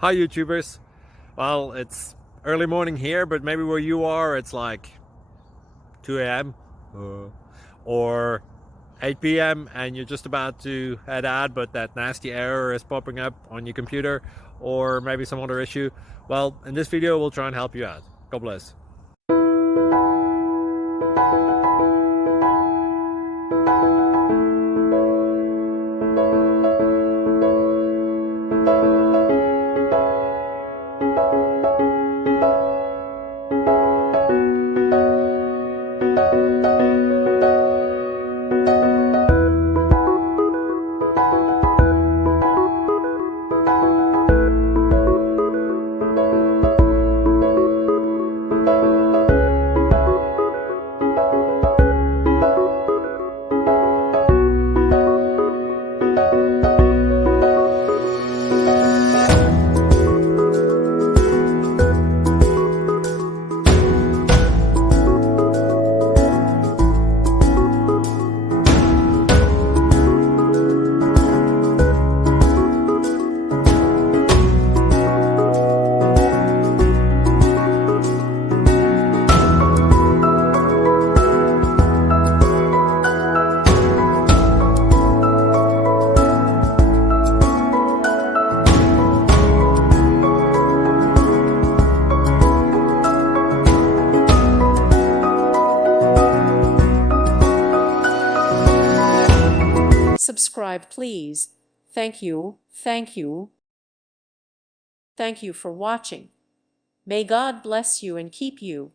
Hi YouTubers. Well, it's early morning here, but maybe where you are it's like 2 a.m. Or 8 p.m. and you're just about to head out, but that nasty error is popping up on your computer, or maybe some other issue. Well, in this video we'll try and help you out. God bless. Subscribe, please. Thank you, thank you, thank you for watching. May God bless you and keep you.